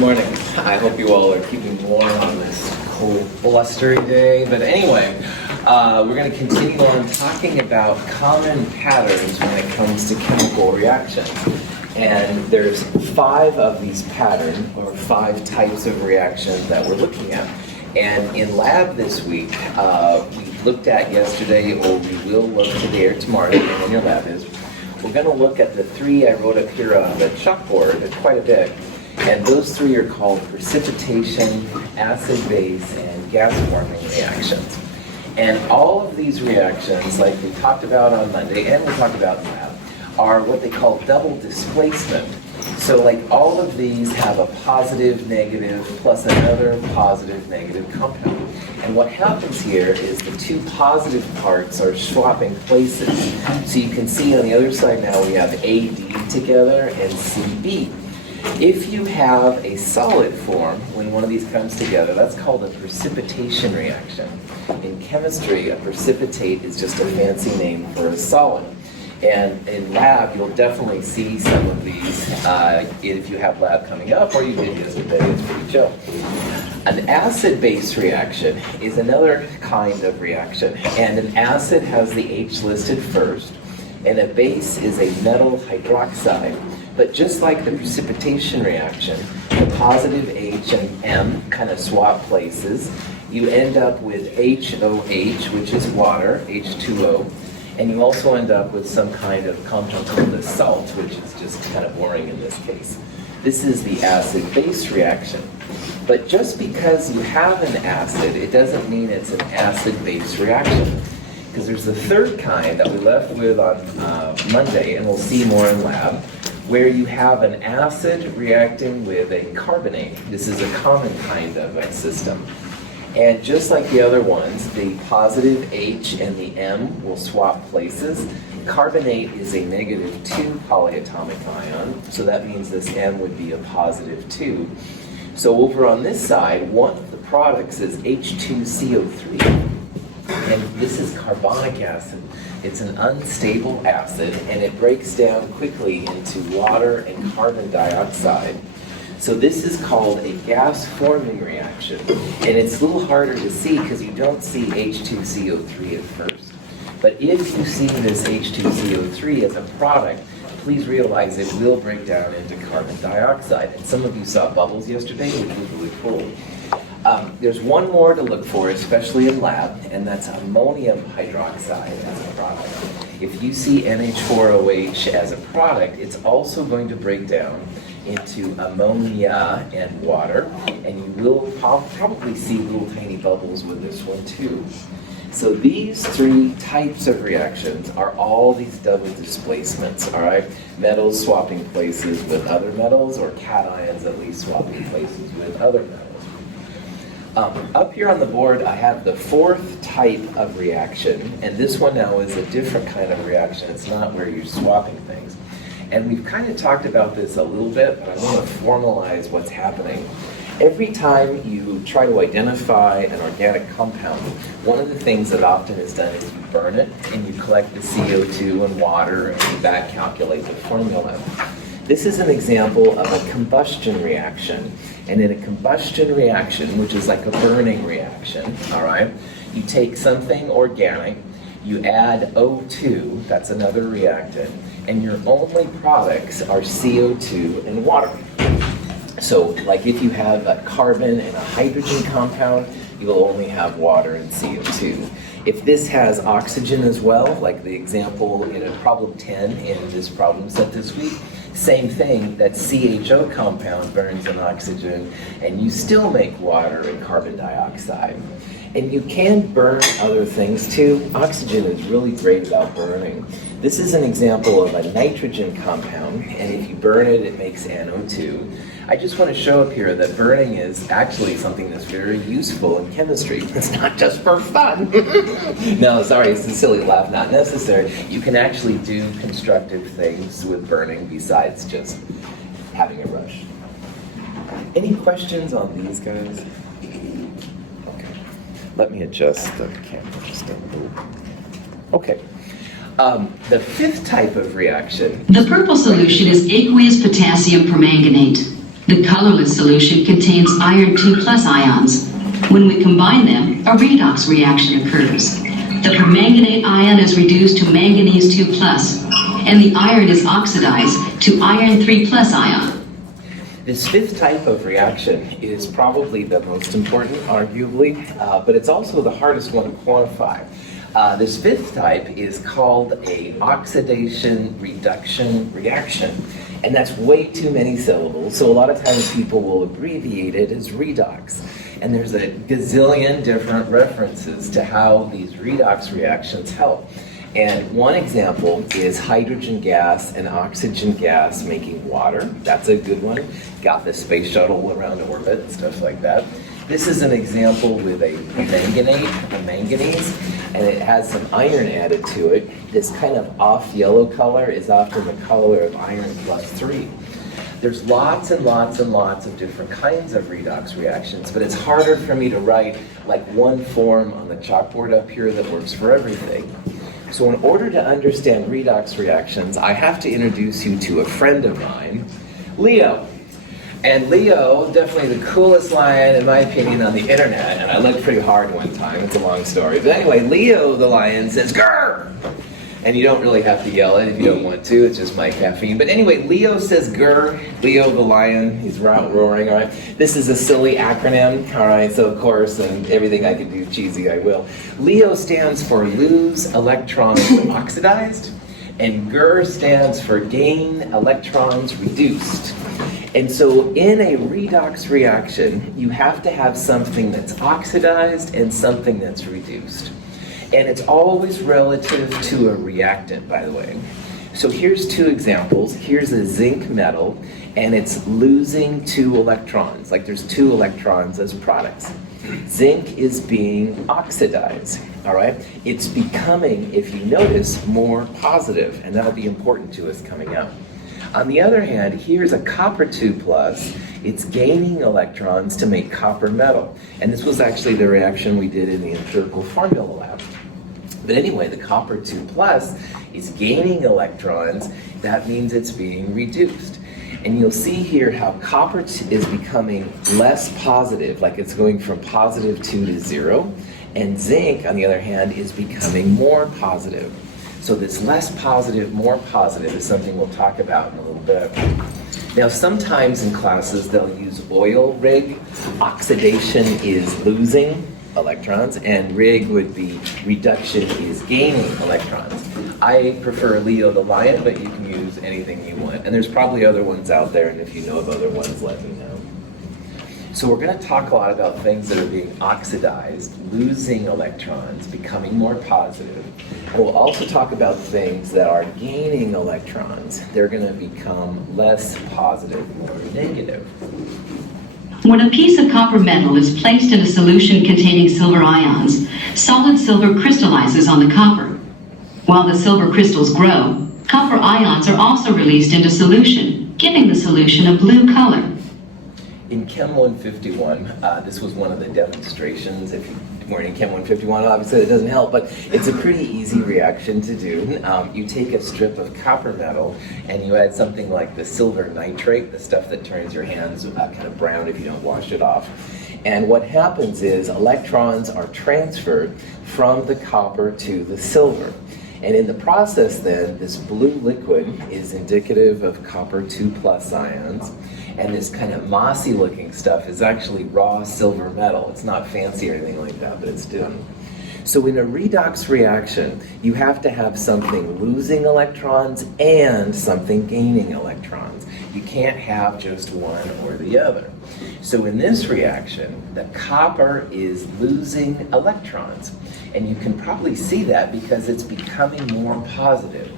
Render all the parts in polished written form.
Morning. I hope you all are keeping warm on this cold, blustery day. But anyway, we're going to continue on talking about common patterns when it comes to chemical reactions. And there's 5 of these patterns, or 5 types of reactions that we're looking at. And in lab this week, we looked at yesterday, or we will look today or tomorrow, depending on your lab is. We're going to look at the 3 I wrote up here on the chalkboard, quite a bit. And those 3 are called precipitation, acid-base, and gas-forming reactions. And all of these reactions, like we talked about on Monday, and we talked about in lab, are what they call double displacement. So like all of these have a positive, negative, plus another positive, negative compound. And what happens here is the 2 positive parts are swapping places. So you can see on the other side now we have AD together and CB. If you have a solid form, when one of these comes together, that's called a precipitation reaction. In chemistry, a precipitate is just a fancy name for a solid. And in lab, you'll definitely see some of these if you have lab coming up, or you did yesterday. It's pretty chill. An acid-base reaction is another kind of reaction. And an acid has the H listed first, and a base is a metal hydroxide. But just like the precipitation reaction, the positive H and M kind of swap places. You end up with HOH, which is water, H2O. And you also end up with some kind of compound called a salt, which is just kind of boring in this case. This is the acid-base reaction. But just because you have an acid, it doesn't mean it's an acid-base reaction. Because there's the 3rd kind that we left with on Monday, and we'll see more in lab, where you have an acid reacting with a carbonate. This is a common kind of a system. And just like the other ones, the positive H and the M will swap places. Carbonate is a negative 2 polyatomic ion, so that means this M would be a positive 2. So over on this side, one of the products is H2CO3. And this is carbonic acid. It's an unstable acid, and it breaks down quickly into water and carbon dioxide. So this is called a gas-forming reaction. And it's a little harder to see because you don't see H2CO3 at first. But if you see this H2CO3 as a product, please realize it will break down into carbon dioxide. And some of you saw bubbles yesterday, which was really cool. There's one more to look for, especially in lab, and that's ammonium hydroxide as a product. If you see NH4OH as a product, it's also going to break down into ammonia and water, and you will probably see little tiny bubbles with this one too. So these 3 types of reactions are all these double displacements, all right? Metals swapping places with other metals, or cations at least swapping places with other metals. Up here on the board, I have the 4th type of reaction, and this one now is a different kind of reaction. It's not where you're swapping things. And we've kind of talked about this a little bit, but I want to formalize what's happening. Every time you try to identify an organic compound, one of the things that often is done is you burn it, and you collect the CO2 and water, and you back calculate the formula. This is an example of a combustion reaction. And in a combustion reaction, which is like a burning reaction, all right, you take something organic, you add O2, that's another reactant, and your only products are CO2 and water. So like if you have a carbon and a hydrogen compound, you'll only have water and CO2. If this has oxygen as well, like the example in problem 10 in this problem set this week, same thing, that CHO compound burns an oxygen, and you still make water and carbon dioxide. And you can burn other things too. Oxygen is really great about burning. This is an example of a nitrogen compound, and if you burn it, it makes NO2. I just want to show up here that burning is actually something that's very useful in chemistry. It's not just for fun. No, sorry, it's a silly laugh, not necessary. You can actually do constructive things with burning besides just having a rush. Any questions on these guys? Okay. Let me adjust the camera just a little. Okay. The 5th type of reaction. The purple solution is aqueous potassium permanganate. The colorless solution contains iron 2 plus ions. When we combine them, a redox reaction occurs. The permanganate ion is reduced to manganese 2 plus, and the iron is oxidized to iron 3 plus ion. This fifth type of reaction is probably the most important, arguably, but it's also the hardest one to quantify. This fifth type is called a oxidation reduction reaction, and that's way too many syllables, so a lot of times people will abbreviate it as redox. And there's a gazillion different references to how these redox reactions help. And one example is hydrogen gas and oxygen gas making water. That's a good one. Got the space shuttle around orbit and stuff like that. This is an example with a manganese, and it has some iron added to it. This kind of off yellow color is often the color of iron +3. There's lots and lots and lots of different kinds of redox reactions, but it's harder for me to write like one form on the chalkboard up here that works for everything. So in order to understand redox reactions, I have to introduce you to a friend of mine, Leo. And Leo, definitely the coolest lion, in my opinion, on the internet. And I looked pretty hard one time. It's a long story. But anyway, Leo the lion says, "Grr!" And you don't really have to yell it if you don't want to. It's just my caffeine. But anyway, Leo says grr. Leo the lion, he's roaring, all right? This is a silly acronym, all right? So of course, and everything I can do cheesy, I will. Leo stands for lose electrons oxidized, and grr stands for gain electrons reduced. And so in a redox reaction, you have to have something that's oxidized and something that's reduced. And it's always relative to a reactant, by the way. So here's two examples. Here's a zinc metal, and it's losing 2 electrons, like there's 2 electrons as products. Zinc is being oxidized, all right? It's becoming, if you notice, more positive, and that'll be important to us coming out. On the other hand, here's a copper 2 plus. It's gaining electrons to make copper metal. And this was actually the reaction we did in the empirical formula lab. But anyway, the copper 2 plus is gaining electrons. That means it's being reduced. And you'll see here how copper is becoming less positive, like it's going from +2 to 0. And zinc, on the other hand, is becoming more positive. So this less positive, more positive is something we'll talk about in a little bit. Now, sometimes in classes, they'll use oil rig. Oxidation is losing electrons, and rig would be reduction is gaining electrons. I prefer Leo the lion, but you can use anything you want. And there's probably other ones out there, and if you know of other ones, let me know. So we're going to talk a lot about things that are being oxidized, losing electrons, becoming more positive. And we'll also talk about things that are gaining electrons. They're going to become less positive, more negative. When a piece of copper metal is placed in a solution containing silver ions, solid silver crystallizes on the copper. While the silver crystals grow, copper ions are also released into solution, giving the solution a blue color. In Chem 151, this was one of the demonstrations. If you weren't in Chem 151, obviously it doesn't help, but it's a pretty easy reaction to do. You take a strip of copper metal and you add something like the silver nitrate, the stuff that turns your hands kind of brown if you don't wash it off. And what happens is electrons are transferred from the copper to the silver. And in the process then, this blue liquid is indicative of copper 2 plus ions. And this kind of mossy looking stuff is actually raw silver metal. It's not fancy or anything like that, but it's done. So in a redox reaction, you have to have something losing electrons and something gaining electrons. You can't have just one or the other. So in this reaction, the copper is losing electrons. And you can probably see that because it's becoming more positive.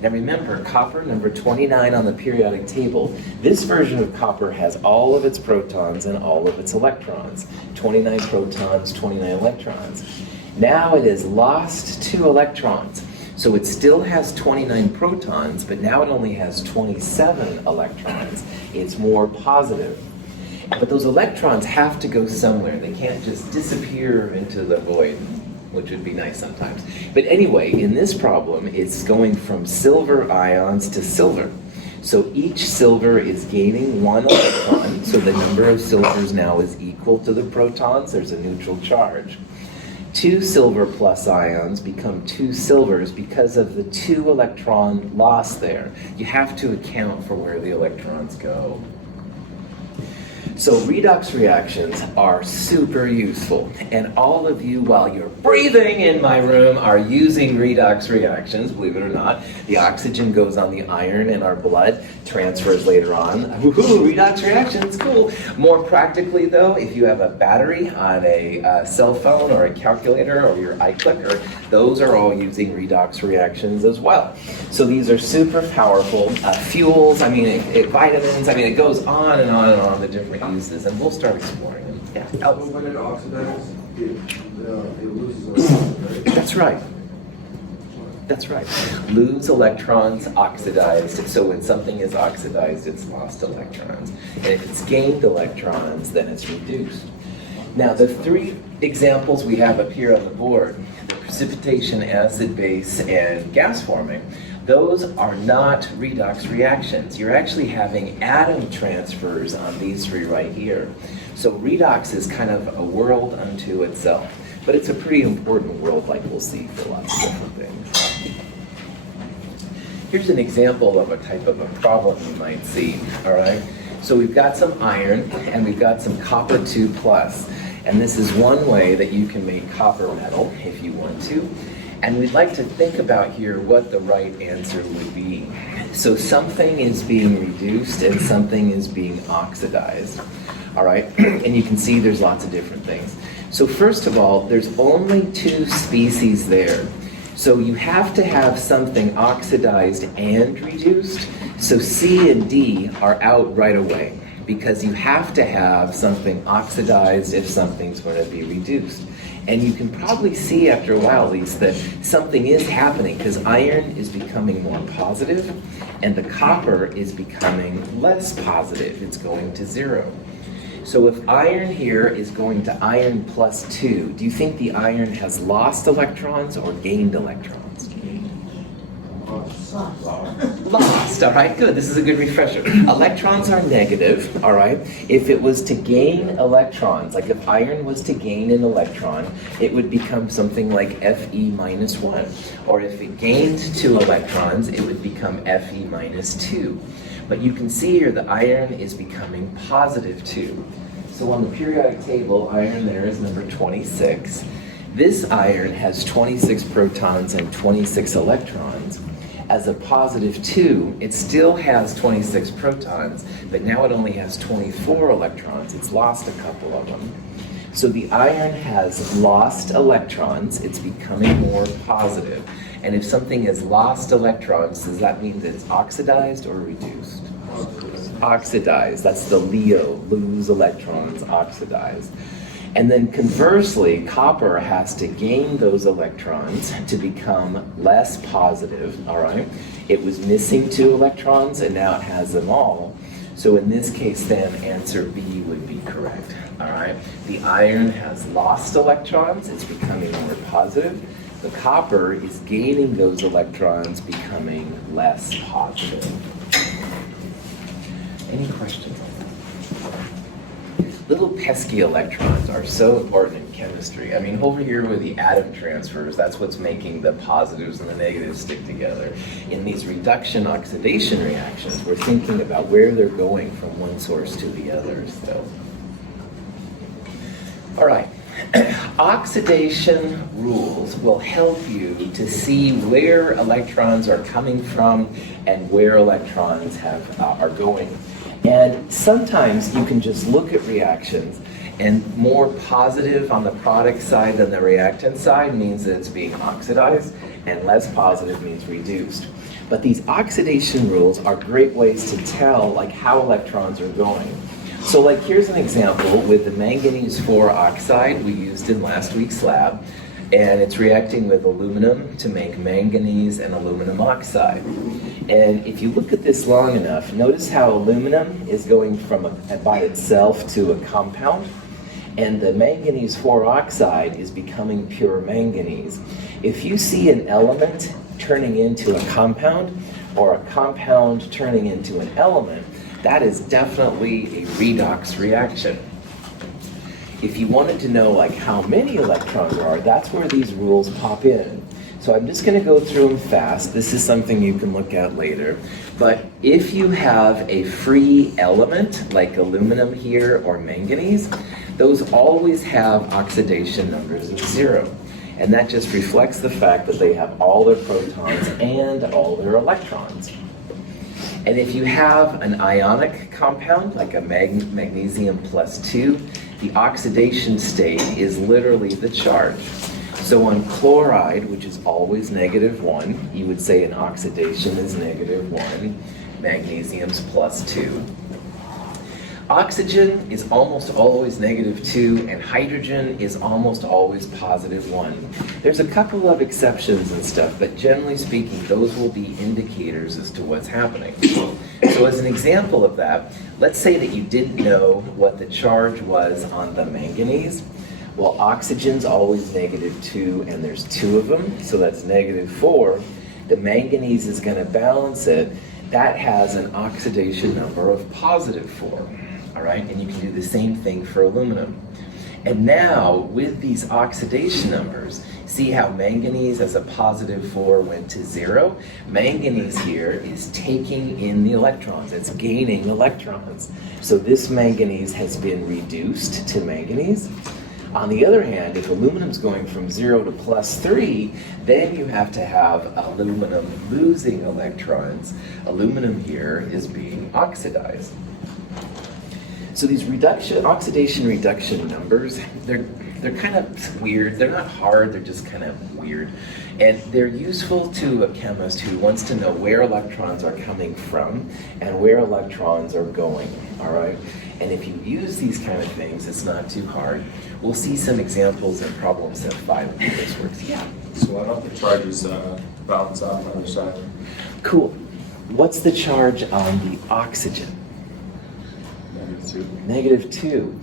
Now remember, copper, number 29 on the periodic table, this version of copper has all of its protons and all of its electrons. 29 protons, 29 electrons. Now it has lost 2 electrons. So it still has 29 protons, but now it only has 27 electrons. It's more positive. But those electrons have to go somewhere. They can't just disappear into the void, which would be nice sometimes. But anyway, in this problem, it's going from silver ions to silver. So each silver is gaining 1 electron, so the number of silvers now is equal to the protons. There's a neutral charge. 2 silver plus ions become 2 silvers because of the 2 electron loss there. You have to account for where the electrons go. So redox reactions are super useful, and all of you, while you're breathing in my room, are using redox reactions, believe it or not. The oxygen goes on the iron in our blood, transfers later on. Woohoo, redox reactions, cool. More practically though, if you have a battery on a cell phone or a calculator or your iClicker, those are all using redox reactions as well. So these are super powerful fuels, vitamins, it goes on and on and on, the different uses, and we'll start exploring them. Yeah. So when it oxidizes, it loses electrons, right? That's right. That's right. Lose electrons, oxidized. So when something is oxidized, it's lost electrons. And if it's gained electrons, then it's reduced. Now, the 3 examples we have up here on the board, the precipitation, acid, base, and gas forming, those are not redox reactions. You're actually having atom transfers on these 3 right here. So redox is kind of a world unto itself, but it's a pretty important world, like we'll see for lots of different things. Here's an example of a type of a problem you might see, all right? So we've got some iron and we've got some copper 2 plus, and this is one way that you can make copper metal if you want to. And we'd like to think about here what the right answer would be. So something is being reduced and something is being oxidized, all right? And you can see there's lots of different things. So first of all, there's only 2 species there. So you have to have something oxidized and reduced. So C and D are out right away because you have to have something oxidized if something's going to be reduced. And you can probably see after a while at least that something is happening because iron is becoming more positive and the copper is becoming less positive. It's going to 0. So if iron here is going to iron plus 2, do you think the iron has lost electrons or gained electrons? Lost, all right, good. This is a good refresher. Electrons are negative, all right? If it was to gain electrons, like if iron was to gain an electron, it would become something like Fe minus 1. Or if it gained 2 electrons, it would become Fe minus 2. But you can see here the iron is becoming positive 2. So on the periodic table, iron there is number 26. This iron has 26 protons and 26 electrons. As a positive 2, it still has 26 protons, but now it only has 24 electrons. It's lost a couple of them. So the iron has lost electrons. It's becoming more positive. And if something has lost electrons, does that mean that it's oxidized or reduced? Oxidized. That's the Leo, lose electrons, oxidized. And then conversely, copper has to gain those electrons to become less positive, all right? It was missing 2 electrons and now it has them all. So in this case then, answer B would be correct, all right? The iron has lost electrons, it's becoming more positive. The copper is gaining those electrons, becoming less positive. Any questions? Little pesky electrons are so important in chemistry. Over here with the atom transfers, that's what's making the positives and the negatives stick together. In these reduction oxidation reactions, we're thinking about where they're going from one source to the other. So, all right. Oxidation rules will help you to see where electrons are coming from and where electrons are going. And sometimes you can just look at reactions and more positive on the product side than the reactant side means that it's being oxidized, and less positive means reduced. But these oxidation rules are great ways to tell how electrons are going. So here's an example with the manganese 4 oxide we used in last week's lab, and it's reacting with aluminum to make manganese and aluminum oxide. And if you look at this long enough, notice how aluminum is going from by itself to a compound, and the manganese 4 oxide is becoming pure manganese. If you see an element turning into a compound, or a compound turning into an element, that is definitely a redox reaction. If you wanted to know like how many electrons there are, that's where these rules pop in. So I'm just going to go through them fast. This is something you can look at later. But if you have a free element, like aluminum here or manganese, those always have oxidation numbers of 0. And that just reflects the fact that they have all their protons and all their electrons. And if you have an ionic compound, like a magnesium plus 2, the oxidation state is literally the charge. So on chloride, which is always -1, you would say an oxidation is -1, magnesium's plus 2. Oxygen is almost always -2, and hydrogen is almost always +1. There's a couple of exceptions and stuff, but generally speaking, those will be indicators as to what's happening. So as an example of that, let's say that you didn't know what the charge was on the manganese. Well, oxygen's always -2, and there's 2 of them, so that's -4. The manganese is going to balance it. That has an oxidation number of +4, all right? And you can do the same thing for aluminum. And now, with these oxidation numbers, see how manganese as a +4 went to 0? Manganese here is taking in the electrons. It's gaining electrons. So this manganese has been reduced to manganese. On the other hand, if aluminum's going from 0 to +3, then you have to have aluminum losing electrons. Aluminum here is being oxidized. So these oxidation reduction numbers, they're kind of weird. They're not hard, they're just kind of weird. And they're useful to a chemist who wants to know where electrons are coming from and where electrons are going, all right? And if you use these kind of things, it's not too hard. We'll see some examples in problem set 5 of how this works. Yeah. So why don't the charges balance out on the side? Cool. What's the charge on the oxygen? -2.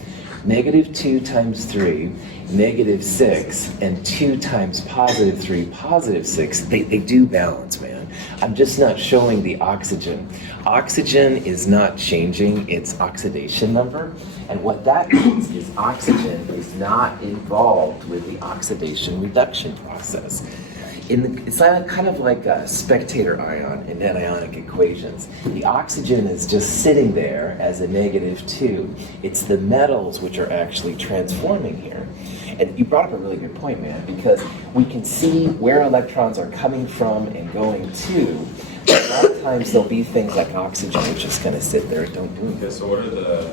-2 times 3, -6, and 2 times +3, +6. They do balance, man. I'm just not showing the oxygen. Oxygen is not changing its oxidation number, and what that means is oxygen is not involved with the oxidation reduction process. It's kind of like a spectator ion in anionic equations. The oxygen is just sitting there as a -2. It's the metals which are actually transforming here. And you brought up a really good point, man, because we can see where electrons are coming from and going to. But a lot of times there'll be things like oxygen which just kind of sit there and don't do anything. Okay, so what are the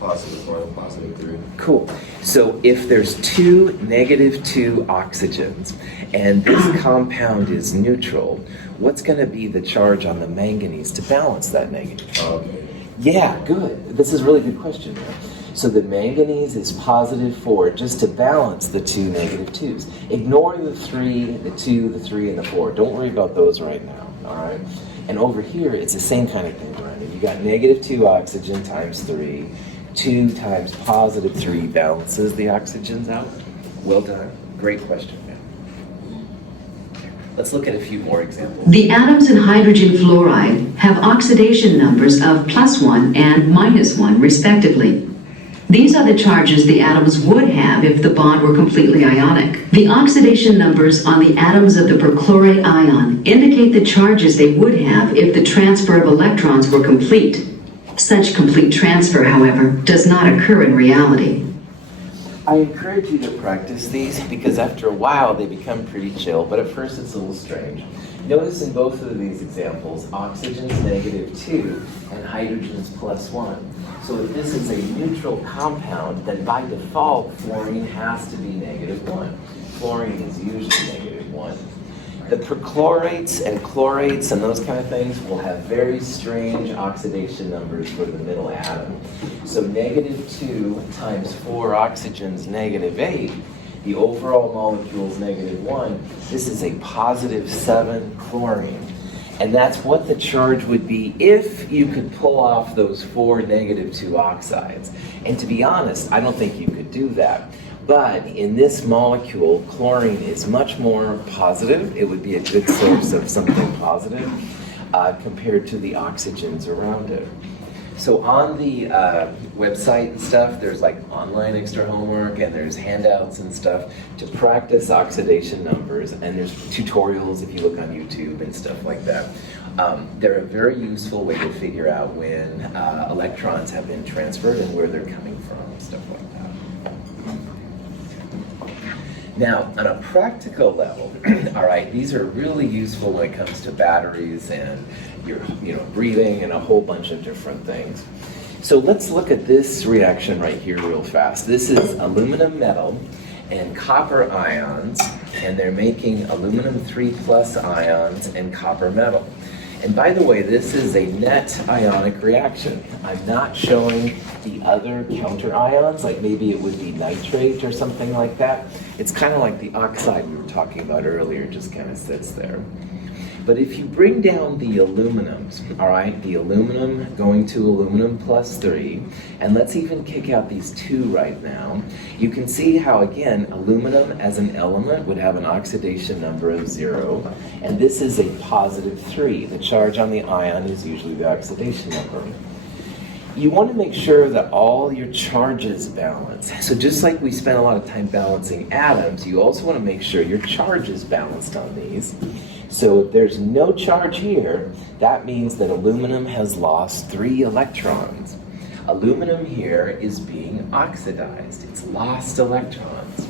+4 and +3? Cool. So if there's 2 -2 oxygens and this compound is neutral, what's going to be the charge on the manganese to balance that negative? Okay. Yeah, good. This is a really good question, man. So the manganese is +4 just to balance the 2 -2s. Ignore the 3, the 2, the 3, and the 4. Don't worry about those right now, all right? And over here, it's the same kind of thing, Brandon. You got -2 oxygen times 3. 2 times +3 balances the oxygens out. Well done. Great question, man. Let's look at a few more examples. The atoms in hydrogen fluoride have oxidation numbers of +1 and -1 respectively. These are the charges the atoms would have if the bond were completely ionic. The oxidation numbers on the atoms of the perchlorate ion indicate the charges they would have if the transfer of electrons were complete. Such complete transfer, however, does not occur in reality. I encourage you to practice these because after a while they become pretty chill, but at first it's a little strange. Notice in both of these examples, oxygen's -2 and hydrogen's +1. So if this is a neutral compound, then by default, fluorine has to be -1. Fluorine is usually -1. The perchlorates and chlorates and those kind of things will have very strange oxidation numbers for the middle atom. So -2 times 4 oxygens -8, the overall molecule is -1. This is a +7 chlorine. And that's what the charge would be if you could pull off those 4 -2 oxides. And to be honest, I don't think you could do that. But in this molecule, chlorine is much more positive. It would be a good source of something positive compared to the oxygens around it. So on the website and stuff, there's like online extra homework and there's handouts and stuff to practice oxidation numbers, and there's tutorials if you look on YouTube and stuff like that. They're a very useful way to figure out when electrons have been transferred and where they're coming from, stuff like that. Now, on a practical level, all right, these are really useful when it comes to batteries and your breathing and a whole bunch of different things. So let's look at this reaction right here real fast. This is aluminum metal and copper ions, and they're making aluminum 3+ ions and copper metal. And by the way, this is a net ionic reaction. I'm not showing the other counter ions, like maybe it would be nitrate or something like that. It's kind of like the oxide we were talking about earlier, just kind of sits there. But if you bring down the aluminums, all right, the aluminum going to aluminum +3, and let's even kick out these two right now, you can see how, again, aluminum as an element would have an oxidation number of 0, and this is a +3. The charge on the ion is usually the oxidation number. You want to make sure that all your charges balance. So just like we spent a lot of time balancing atoms, you also want to make sure your charge is balanced on these. So if there's no charge here, that means that aluminum has lost 3 electrons. Aluminum here is being oxidized. It's lost electrons.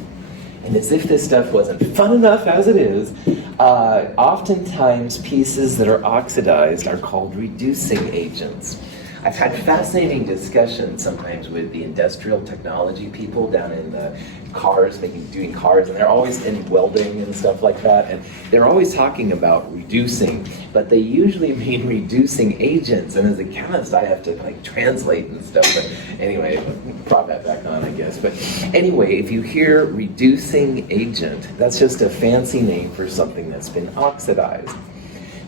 And as if this stuff wasn't fun enough as it is, oftentimes pieces that are oxidized are called reducing agents. I've had fascinating discussions sometimes with the industrial technology people down in the cars, doing cars, and they're always in welding and stuff like that, and they're always talking about reducing, but they usually mean reducing agents, and as a chemist I have to like translate and stuff, but anyway, prop that back on, I guess. But anyway, if you hear reducing agent, that's just a fancy name for something that's been oxidized.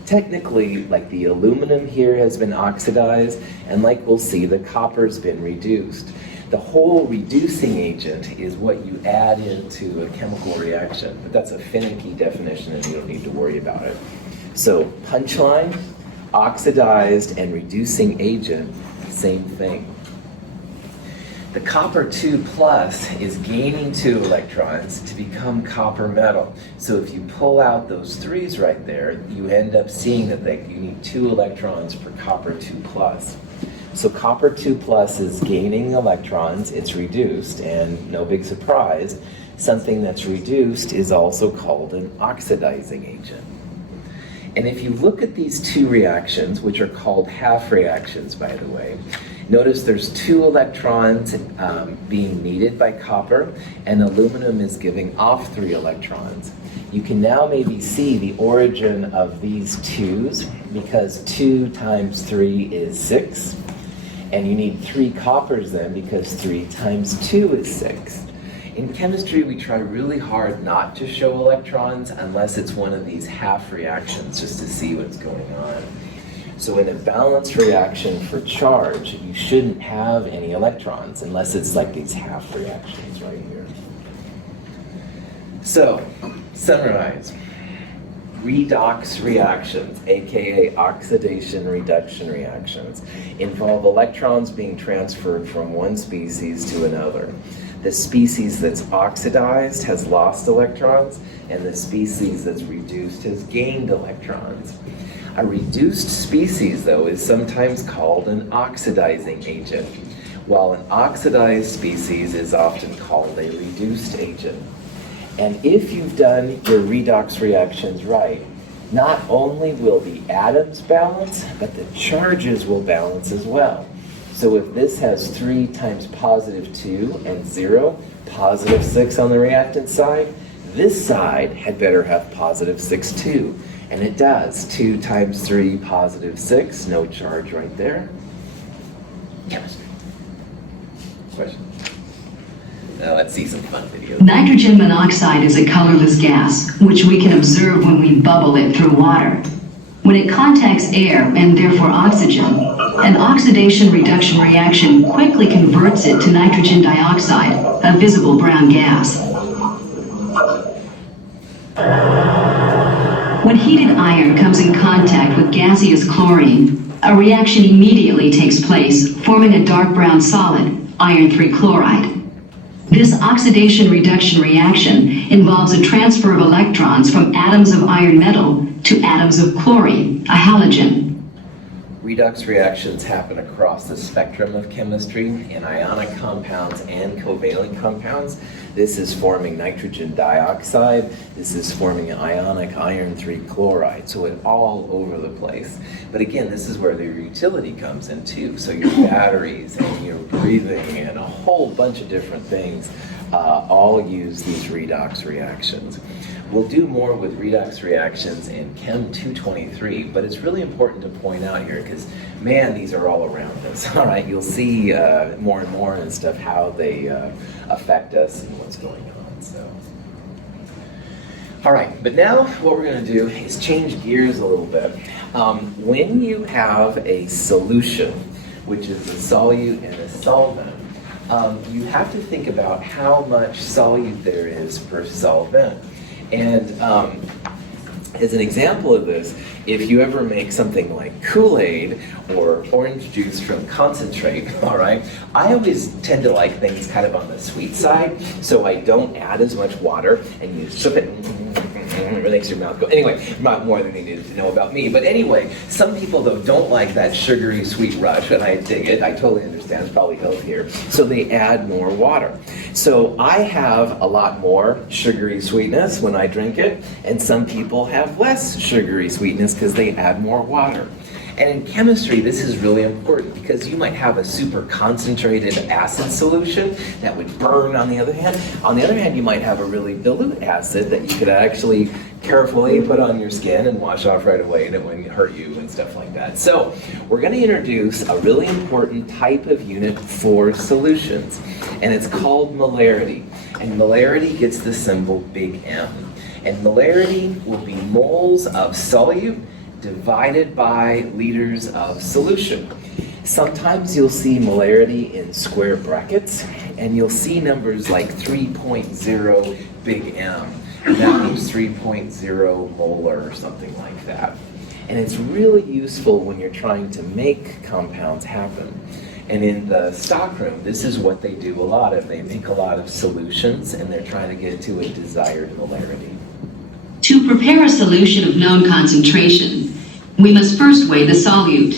Technically, like the aluminum here has been oxidized, and like we'll see, the copper's been reduced. The whole reducing agent is what you add into a chemical reaction, but that's a finicky definition and you don't need to worry about it. So punchline, oxidized and reducing agent, same thing. The copper 2+ is gaining 2 electrons to become copper metal. So if you pull out those 3s right there, you end up seeing that you need 2 electrons for copper 2+. So copper 2+ is gaining electrons, it's reduced, and no big surprise, something that's reduced is also called an oxidizing agent. And if you look at these 2 reactions, which are called half reactions, by the way, notice there's 2 electrons being needed by copper, and aluminum is giving off 3 electrons. You can now maybe see the origin of these 2's, because 2 times 3 is 6, and you need 3 coppers then, because 3 times 2 is 6. In chemistry, we try really hard not to show electrons unless it's one of these half reactions, just to see what's going on. So in a balanced reaction for charge, you shouldn't have any electrons unless it's like these half reactions right here. So, summarize. Redox reactions, aka oxidation reduction reactions, involve electrons being transferred from one species to another. The species that's oxidized has lost electrons, and the species that's reduced has gained electrons. A reduced species, though, is sometimes called an oxidizing agent, while an oxidized species is often called a reduced agent. And if you've done your redox reactions right, not only will the atoms balance, but the charges will balance as well. So if this has 3 times +2 and 0, +6 on the reactant side, this side had better have +6 too. And it does. 2 times 3, +6, no charge right there. Chemistry. Question? Now let's see some fun videos. Nitrogen monoxide is a colorless gas, which we can observe when we bubble it through water. When When it contacts air and therefore oxygen, an oxidation-reduction reaction quickly converts it to nitrogen dioxide, a visible brown gas. When heated iron comes in contact with gaseous chlorine, a reaction immediately takes place, forming a dark brown solid, iron 3 chloride. This oxidation-reduction reaction involves a transfer of electrons from atoms of iron metal to atoms of chlorine, a halogen. Redox reactions happen across the spectrum of chemistry in ionic compounds and covalent compounds. This is forming nitrogen dioxide. This is forming an ionic iron 3 chloride. So it's all over the place. But again, this is where the utility comes in too. So your batteries and your breathing and a whole bunch of different things all use these redox reactions. We'll do more with redox reactions in Chem 223, but it's really important to point out here because, man, these are all around us. All right, you'll see more and more and stuff how they affect us and what's going on. So, all right, but now what we're going to do is change gears a little bit. When you have a solution, which is a solute and a solvent, you have to think about how much solute there is per solvent. And as an example of this, if you ever make something like Kool-Aid or orange juice from concentrate, all right, I always tend to like things kind of on the sweet side, so I don't add as much water, and you sip it, it makes your mouth go. Anyway, not more than you needed to know about me, but anyway, some people though don't like that sugary sweet rush, and I dig it, I totally understand, it's probably healthier, so they add more water. So I have a lot more sugary sweetness when I drink it, and some people have less sugary sweetness because they add more water. And in chemistry, this is really important because you might have a super concentrated acid solution that would burn on the other hand. On the other hand, you might have a really dilute acid that you could actually carefully put on your skin and wash off right away and it wouldn't hurt you and stuff like that. So we're going to introduce a really important type of unit for solutions, and it's called molarity. And molarity gets the symbol big M. And molarity will be moles of solute divided by liters of solution. Sometimes you'll see molarity in square brackets, and you'll see numbers like 3.0 big M. And that means 3.0 molar or something like that. And it's really useful when you're trying to make compounds happen. And in the stockroom, this is what they do a lot of. They make a lot of solutions, and they're trying to get to a desired molarity. To prepare a solution of known concentration, we must first weigh the solute.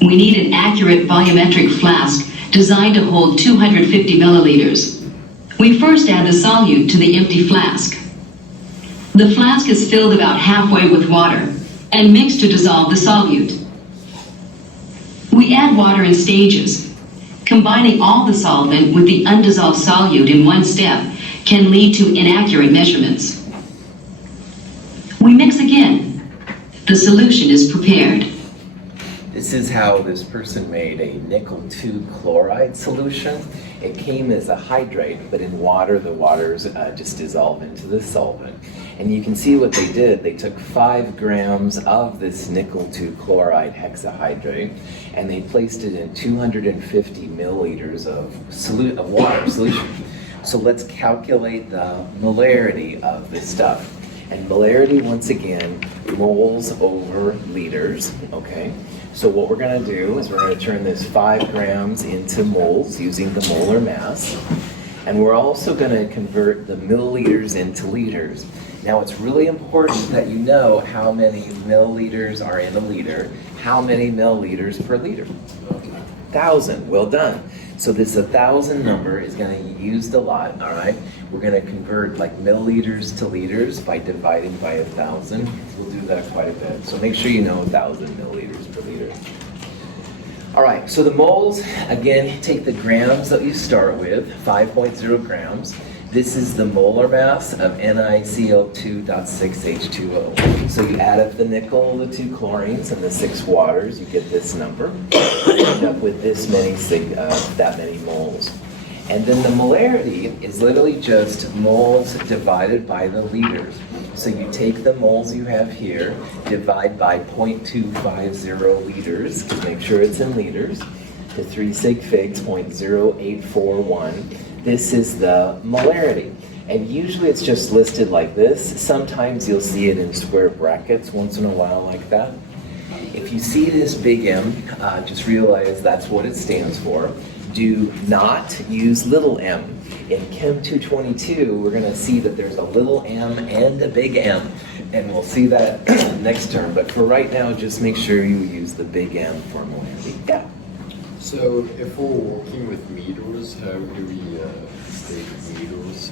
We need an accurate volumetric flask designed to hold 250 milliliters. We first add the solute to the empty flask. The flask is filled about halfway with water and mixed to dissolve the solute. We add water in stages. Combining all the solvent with the undissolved solute in one step can lead to inaccurate measurements. We mix again. The solution is prepared. This is how this person made a nickel 2 chloride solution. It came as a hydrate, but in water, the waters just dissolve into the solvent. And you can see what they did. They took 5 grams of this nickel 2 chloride hexahydrate, and they placed it in 250 milliliters of water solution. So let's calculate the molarity of this stuff. And molarity, once again, moles over liters, okay? So what we're gonna do is we're gonna turn this 5 grams into moles using the molar mass. And we're also gonna convert the milliliters into liters. Now it's really important that you know how many milliliters are in a liter, how many milliliters per liter. 1,000, well done. So this 1,000 number is going to be used a lot, all right? We're going to convert like milliliters to liters by dividing by 1,000. We'll do that quite a bit. So make sure you know 1,000 milliliters per liter. All right, so the moles, again, take the grams that you start with, 5.0 grams. This is the molar mass of NiCl2.6H2O. So you add up the nickel, the 2 chlorines, and the 6 waters, you get this number. You end up with this many, that many moles. And then the molarity is literally just moles divided by the liters. So you take the moles you have here, divide by 0.250 liters, to make sure it's in liters, to 3 sig figs, 0.0841. This is the molarity. And usually it's just listed like this. Sometimes you'll see it in square brackets once in a while like that. If you see this big M, just realize that's what it stands for. Do not use little m. In Chem 222, we're going to see that there's a little m and a big M, and we'll see that next term. But for right now, just make sure you use the big M for molarity. Yeah. So if we're working with meters, how do we state meters?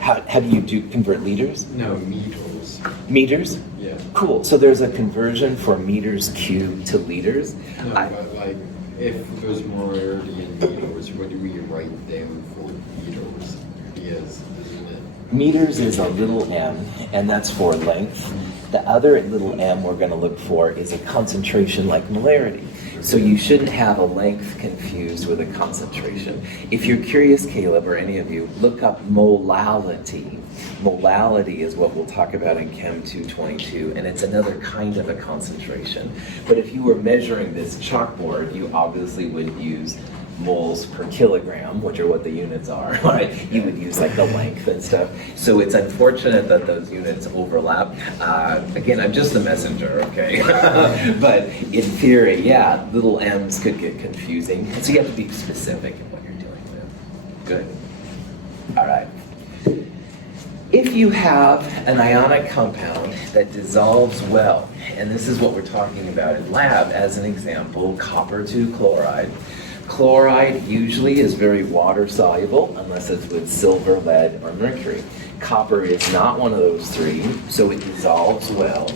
How do you convert liters? No, meters. Meters? Yeah. Cool. So there's a conversion for meters cubed to liters. No, but like if there's molarity in meters, what do we write down for meters? Yes, isn't it? Meters is a little m, and that's for length. The other little m we're going to look for is a concentration like molarity. So you shouldn't have a length confused with a concentration. If you're curious, Caleb, or any of you, look up molality. Molality is what we'll talk about in Chem 222, and it's another kind of a concentration. But if you were measuring this chalkboard, you obviously would use moles per kilogram, which are what the units are, right? You would use like the length and stuff. So it's unfortunate that those units overlap. Again, I'm just a messenger, okay? But in theory, yeah, little m's could get confusing. So you have to be specific in what you're dealing with. Good. All right. If you have an ionic compound that dissolves well, and this is what we're talking about in lab as an example, copper 2 chloride. Chloride usually is very water soluble unless it's with silver, lead, or mercury. Copper is not one of those three, so it dissolves well.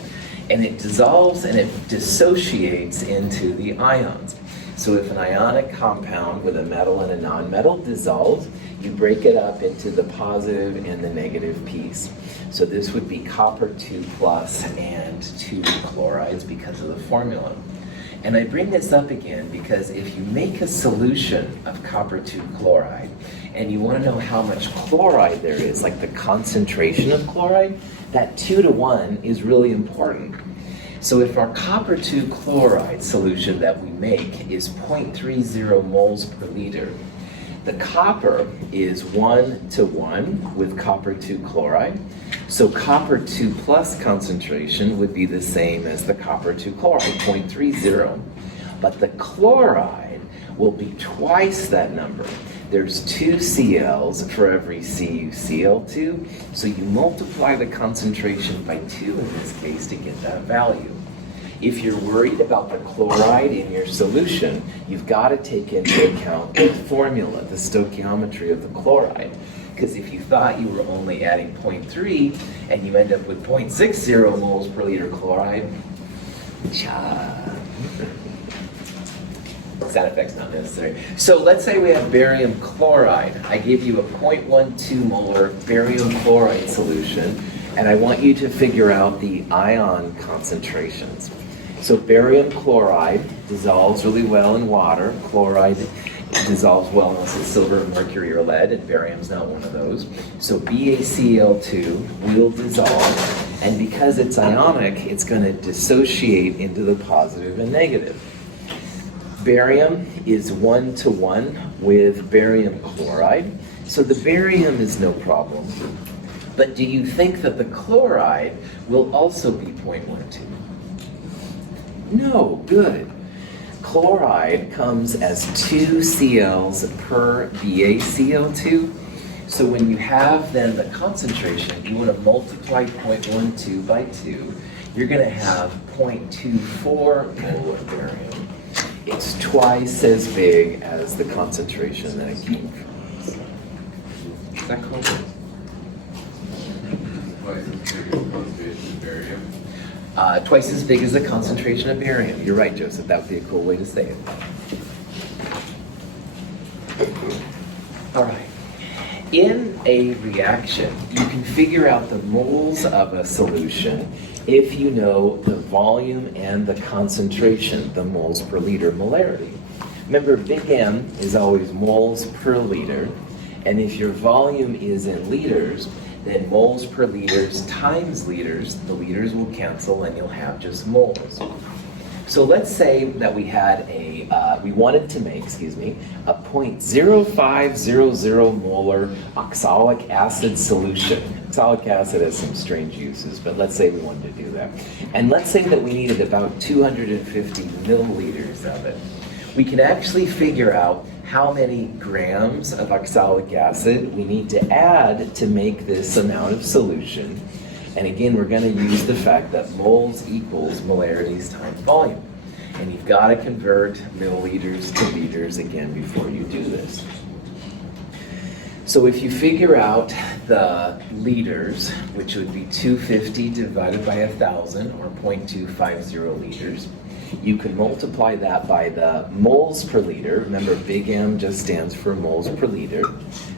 And it dissolves and it dissociates into the ions. So if an ionic compound with a metal and a nonmetal dissolves, you break it up into the positive and the negative piece. So this would be copper 2 plus and 2 chlorides because of the formula. And I bring this up again because if you make a solution of copper 2 chloride and you want to know how much chloride there is, like the concentration of chloride, that 2 to 1 is really important. So if our copper 2 chloride solution that we make is 0.30 moles per liter, the copper is 1 to 1 with copper 2 chloride. So copper 2 plus concentration would be the same as the copper 2 chloride, 0.30. But the chloride will be twice that number. There's 2 Cl's for every CuCl2, so you multiply the concentration by 2 in this case to get that value. If you're worried about the chloride in your solution, you've got to take into account the formula, the stoichiometry of the chloride. Because if you thought you were only adding 0.3 and you end up with 0.60 moles per liter chloride, sound effects not necessary. So let's say we have barium chloride. I give you a 0.12 molar barium chloride solution, and I want you to figure out the ion concentrations. So barium chloride dissolves really well in water. Chloride dissolves well unless it's silver, mercury, or lead, and barium's not one of those. So BaCl2 will dissolve, and because it's ionic, it's going to dissociate into the positive and negative. Barium is 1 to 1 with barium chloride, so the barium is no problem. But do you think that the chloride will also be 0.12? No, good. Chloride comes as 2 Cls per BaCl2. So when you have then the concentration, you want to multiply 0.12 by 2, you're going to have 0.24 molar barium. It's twice as big as the concentration that it came from. Is that cool? Twice as big as the concentration of barium. You're right, Joseph. That would be a cool way to say it. All right. In a reaction, you can figure out the moles of a solution if you know the volume and the concentration, the moles per liter molarity. Remember, big M is always moles per liter, and if your volume is in liters, then moles per liters times liters, the liters will cancel and you'll have just moles. So let's say that we had we wanted to make, a 0.0500 molar oxalic acid solution. Oxalic acid has some strange uses, but let's say we wanted to do that. And let's say that we needed about 250 milliliters of it. We can actually figure out how many grams of oxalic acid we need to add to make this amount of solution. And again, we're going to use the fact that moles equals molarities times volume. And you've got to convert milliliters to liters again before you do this. So if you figure out the liters, which would be 250 divided by 1,000, or 0.250 liters, you can multiply that by the moles per liter. Remember, big M just stands for moles per liter.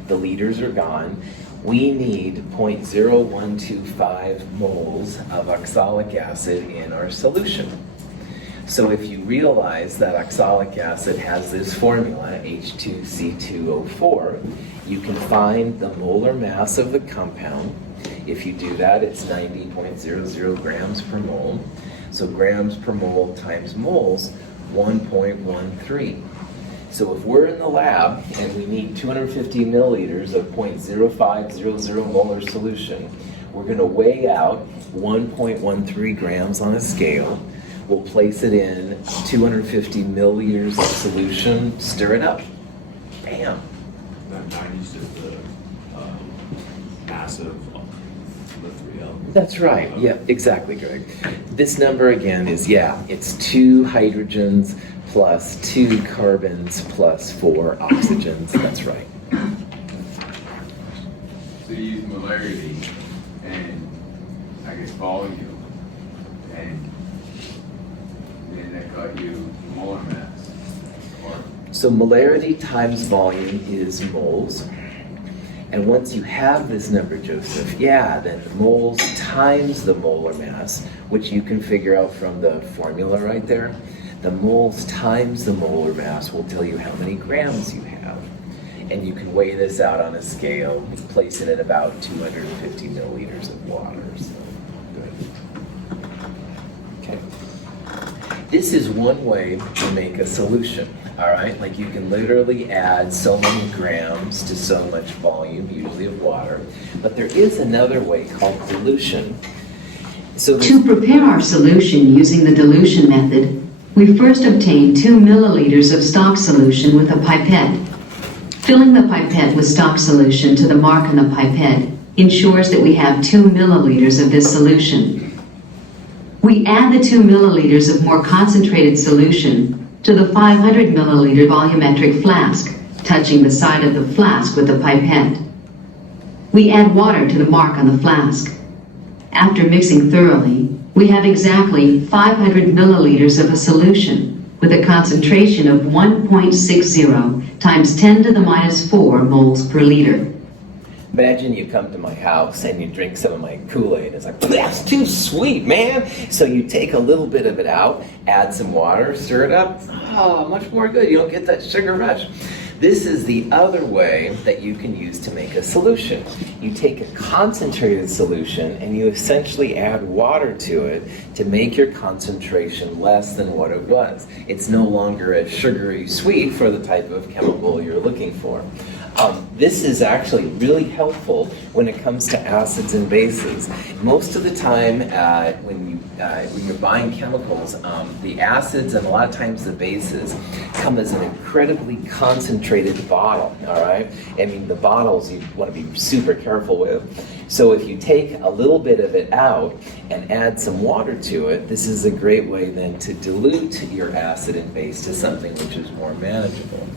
The liters are gone. We need 0.0125 moles of oxalic acid in our solution. So if you realize that oxalic acid has this formula, H2C2O4, you can find the molar mass of the compound. If you do that, it's 90.00 grams per mole. So grams per mole times moles, 1.13. So if we're in the lab and we need 250 milliliters of 0.0500 molar solution, we're going to weigh out 1.13 grams on a scale. We'll place it in 250 milliliters of solution, stir it up. Bam. That 90 is just the mass of the 3L. That's right. Yeah, exactly, Greg. This number again is, it's 2 hydrogens plus 2 carbons plus 4 oxygens. That's right. So you use molarity and I guess volume, and then that got you molar mass. So molarity times volume is moles. And once you have this number, Joseph, then moles times the molar mass, which you can figure out from the formula right there. The moles times the molar mass will tell you how many grams you have. And you can weigh this out on a scale, place it at about 250 milliliters of water. So, good. Okay. This is one way to make a solution. All right, like you can literally add so many grams to so much volume, usually of water. But there is another way called dilution. So To prepare our solution using the dilution method, we first obtain 2 milliliters of stock solution with a pipette. Filling the pipette with stock solution to the mark on the pipette ensures that we have 2 milliliters of this solution. We add the 2 milliliters of more concentrated solution to the 500 milliliter volumetric flask, touching the side of the flask with the pipette. We add water to the mark on the flask. After mixing thoroughly, we have exactly 500 milliliters of a solution with a concentration of 1.60 times 10 to the minus 4 moles per liter. imagine you come to my house and you drink some of my Kool-Aid. It's like, that's too sweet, man. So you take a little bit of it out, add some water, stir it up. Oh, much more good. You don't get that sugar rush. This is the other way that you can use to make a solution. You take a concentrated solution and you essentially add water to it to make your concentration less than what it was. It's no longer a sugary sweet for the type of chemical you're looking for. This is actually really helpful when it comes to acids and bases. Most of the time when you're buying chemicals, the acids and a lot of times the bases come as an incredibly concentrated bottle, all right? I mean, the bottles you want to be super careful with. So if you take a little bit of it out and add some water to it, this is a great way then to dilute your acid and base to something which is more manageable.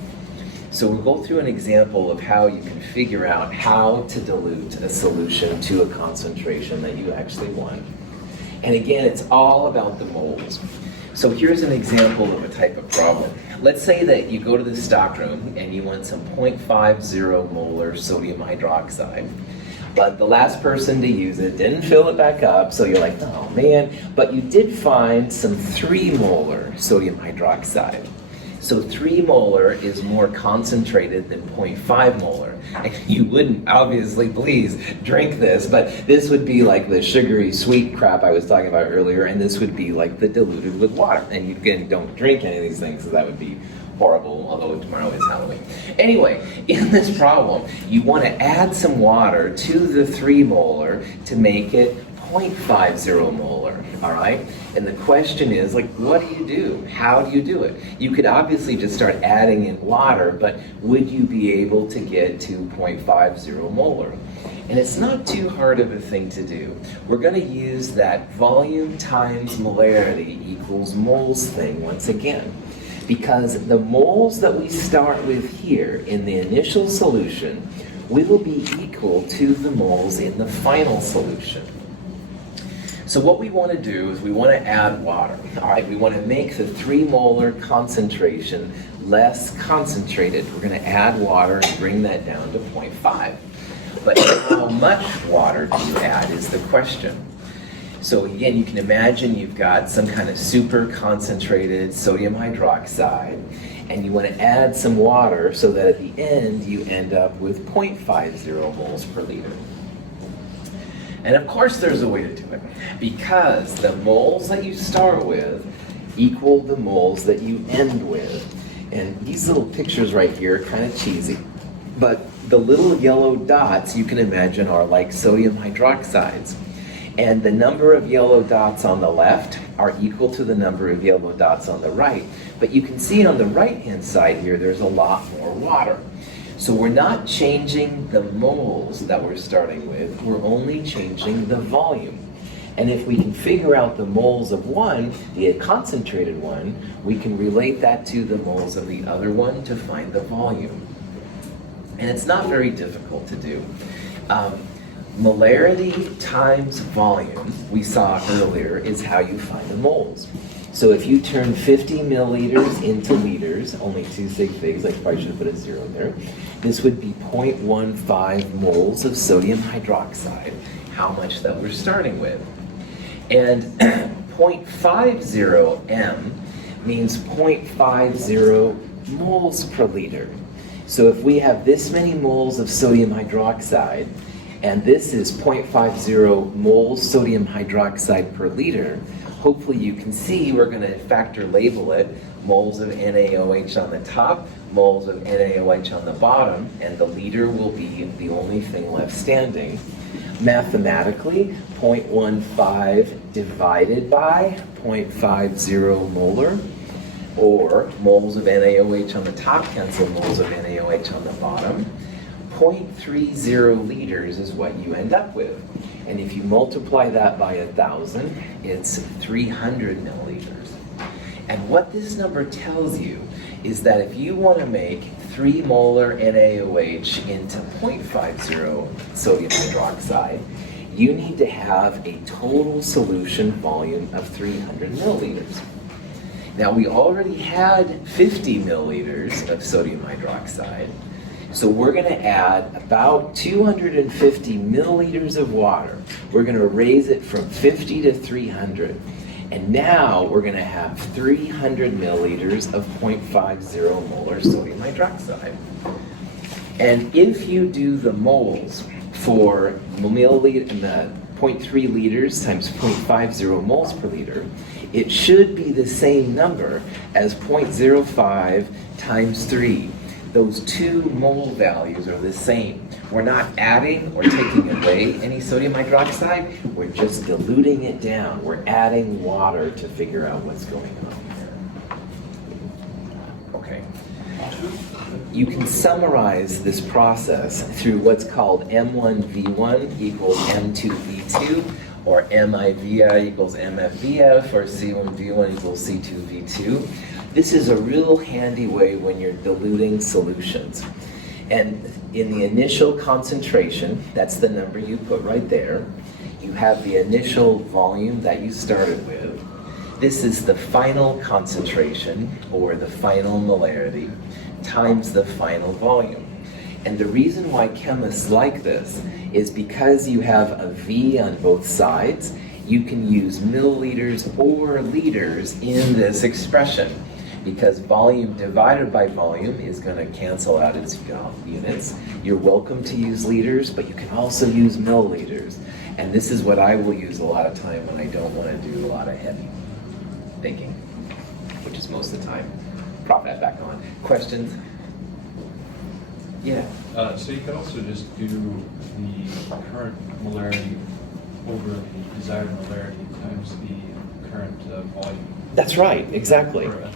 So we'll go through an example of how you can figure out how to dilute a solution to a concentration that you actually want. And again, it's all about the moles. So here's an example of a type of problem. Let's say that you go to the stockroom and you want some 0.50 molar sodium hydroxide. But the last person to use it didn't fill it back up, so you're like, oh man. But you did find some 3 molar sodium hydroxide. So 3 molar is more concentrated than 0.5 molar. And you wouldn't, obviously, please drink this, but this would be like the sugary sweet crap I was talking about earlier, and this would be like the diluted with water. And you, again, don't drink any of these things, so that would be horrible, although tomorrow is Halloween. Anyway, in this problem, you want to add some water to the 3 molar to make it 0.50 molar, all right? And the question is, like, what do you do? How do you do it? You could obviously just start adding in water, but would you be able to get to 0.50 molar? And it's not too hard of a thing to do. We're going to use that volume times molarity equals moles thing once again, because the moles that we start with here in the initial solution will be equal to the moles in the final solution. So what we want to do is we want to add water. All right, we want to make the 3 molar concentration less concentrated. We're going to add water and bring that down to 0.5. But how much water do you add is the question. So again, you can imagine you've got some kind of super concentrated sodium hydroxide, and you want to add some water so that at the end you end up with 0.50 moles per liter. And of course there's a way to do it, because the moles that you start with equal the moles that you end with. And these little pictures right here are kind of cheesy, but the little yellow dots you can imagine are like sodium hydroxides. And the number of yellow dots on the left are equal to the number of yellow dots on the right. But you can see on the right-hand side here, there's a lot more water. So we're not changing the moles that we're starting with, we're only changing the volume. And if we can figure out the moles of one, the concentrated one, we can relate that to the moles of the other one to find the volume. And it's not very difficult to do. Molarity times volume, we saw earlier, is how you find the moles. So if you turn 50 milliliters into liters, only 2 sig figs, I probably should have put a 0 there, this would be 0.15 moles of sodium hydroxide, how much that we're starting with. And 0.50 m means 0.50 moles per liter. So if we have this many moles of sodium hydroxide, and this is 0.50 moles sodium hydroxide per liter, hopefully you can see we're going to factor label it moles of NaOH on the top, moles of NaOH on the bottom, and the liter will be the only thing left standing. Mathematically, 0.15 divided by 0.50 molar, or moles of NaOH on the top cancel moles of NaOH on the bottom. 0.30 liters is what you end up with. And if you multiply that by 1,000, it's 300 milliliters. And what this number tells you is that if you want to make 3 molar NaOH into 0.50 sodium hydroxide, you need to have a total solution volume of 300 milliliters. Now we already had 50 milliliters of sodium hydroxide, so we're going to add about 250 milliliters of water. We're going to raise it from 50 to 300. And now we're going to have 300 milliliters of 0.50 molar sodium hydroxide. And if you do the moles for milliliter, 0.3 liters times 0.50 moles per liter, it should be the same number as 0.05 times 3. Those two mole values are the same. We're not adding or taking away any sodium hydroxide, we're just diluting it down. We're adding water to figure out what's going on here. Okay. You can summarize this process through what's called M1V1 equals M2V2, or MIVI equals MFVF, or C1V1 equals C2V2. This is a real handy way when you're diluting solutions. And in the initial concentration, that's the number you put right there, you have the initial volume that you started with. This is the final concentration, or the final molarity, times the final volume. And the reason why chemists like this is because you have a V on both sides, you can use milliliters or liters in this expression. because volume divided by volume is going to cancel out its units. You're welcome to use liters, but you can also use milliliters. And this is what I will use a lot of time when I don't want to do a lot of heavy thinking, which is most of the time. Prop that back on. Questions? Yeah. So you can also just do the current molarity over the desired molarity times the current volume. That's right, exactly. Or,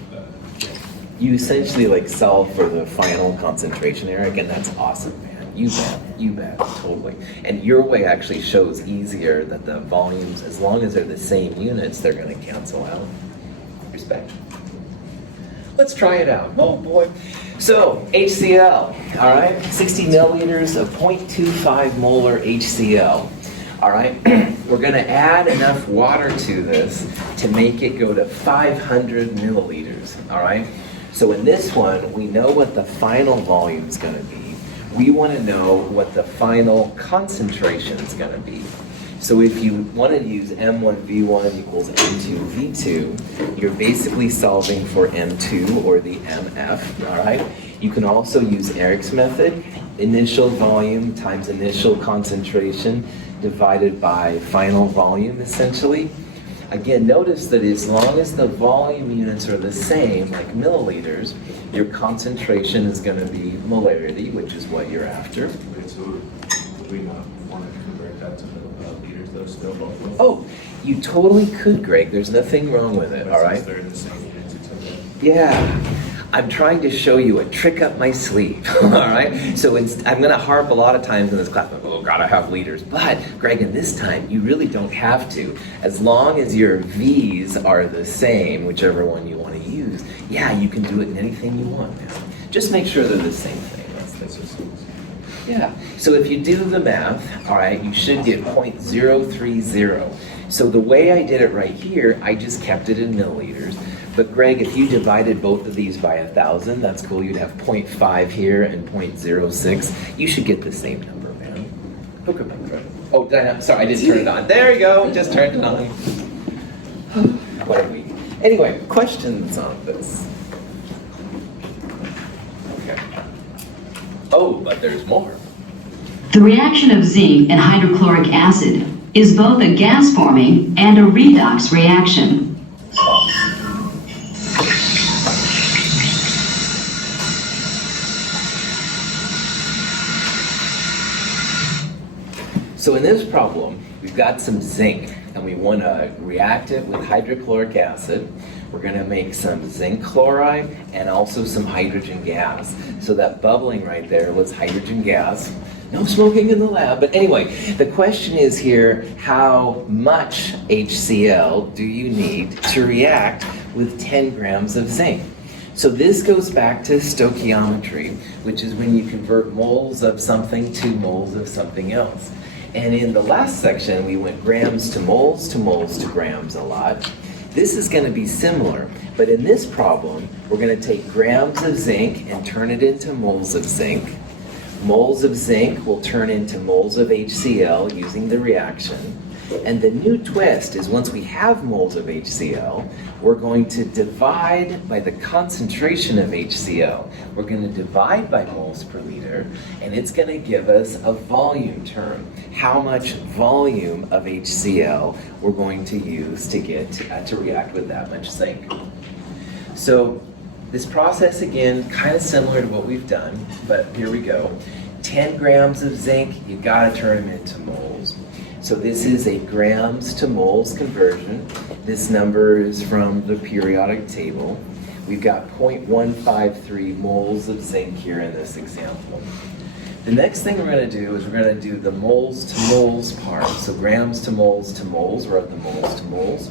You essentially like solve for the final concentration, Eric, and that's awesome, man. You bet, totally. And your way actually shows easier that the volumes, as long as they're the same units, they're going to cancel out. Respect. Let's try it out. Oh boy. So, HCl, all right? 60 milliliters of 0.25 molar HCl. All right, we're going to add enough water to this to make it go to 500 milliliters, all right? So in this one, we know what the final volume is going to be. We want to know what the final concentration is going to be. So if you want to use M1V1 equals M2V2, you're basically solving for M2 or the MF, all right? You can also use Eric's method, initial volume times initial concentration divided by final volume, essentially. Again, notice that as long as the volume units are the same, like milliliters, your concentration is going to be molarity, which is what you're after. Wait, so would we not want to convert that to liters though still? Both? Oh, you totally could, Greg. There's nothing wrong with it, all right? They're the same units, it's okay. Yeah. I'm trying to show you a trick up my sleeve, all right? So I'm going to harp a lot of times in this class, oh, gotta have liters. But, Greg, in this time, you really don't have to. As long as your V's are the same, whichever one you want to use, yeah, you can do it in anything you want now. Just make sure they're the same thing. That's just, yeah. So if you do the math, all right, you should get 0.030. So the way I did it right here, I just kept it in milliliters. But Greg, if you divided both of these by 1,000, that's cool. You'd have 0.5 here and 0.06. You should get the same number, man. Hook up, Greg. Oh, sorry, I didn't turn it on. There you go. Just turned it on. What a week. Anyway, questions on this? Okay. Oh, but there's more. The reaction of zinc and hydrochloric acid is both a gas-forming and a redox reaction. So in this problem, we've got some zinc, and we want to react it with hydrochloric acid. We're going to make some zinc chloride and also some hydrogen gas. So that bubbling right there was hydrogen gas. No smoking in the lab. But anyway, the question is here, how much HCl do you need to react with 10 grams of zinc? So this goes back to stoichiometry, which is when you convert moles of something to moles of something else. And in the last section, we went grams to moles to moles to grams a lot. This is going to be similar, but in this problem, we're going to take grams of zinc and turn it into moles of zinc. Moles of zinc will turn into moles of HCl using the reaction. And the new twist is once we have moles of HCl, we're going to divide by the concentration of HCl. We're going to divide by moles per liter, and it's going to give us a volume term. How much volume of HCl we're going to use to get to react with that much zinc. So this process, again, kind of similar to what we've done, but here we go. 10 grams of zinc, you got to turn them into moles. So this is a grams to moles conversion. This number is from the periodic table. We've got 0.153 moles of zinc here in this example. The next thing we're going to do is we're going to do the moles to moles part. So grams to moles, we're at the moles to moles.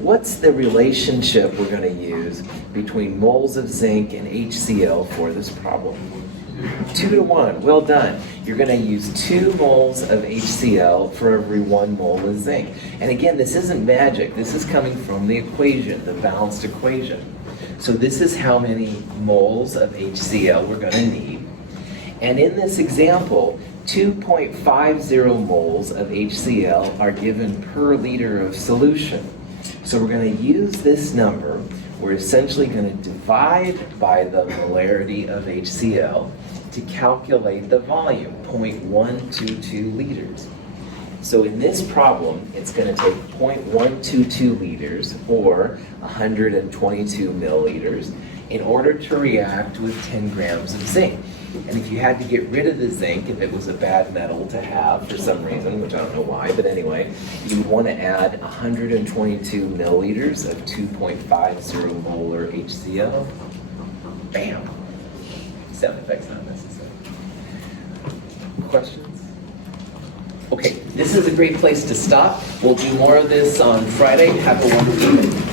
What's the relationship we're going to use between moles of zinc and HCl for this problem? 2 to 1, well done. You're going to use 2 moles of HCl for every 1 mole of zinc. And again, this isn't magic. This is coming from the equation, the balanced equation. So this is how many moles of HCl we're going to need. And in this example, 2.50 moles of HCl are given per liter of solution. So we're going to use this number we're essentially going to divide by the molarity of HCl to calculate the volume, 0.122 liters. So in this problem, it's going to take 0.122 liters, or 122 milliliters, in order to react with 10 grams of zinc. And if you had to get rid of the zinc, if it was a bad metal to have for some reason, which I don't know why, but anyway, you would want to add 122 milliliters of 2.50 molar HCl. Bam! Sound effects not necessary. Questions? Okay, this is a great place to stop. We'll do more of this on Friday. Have a wonderful evening.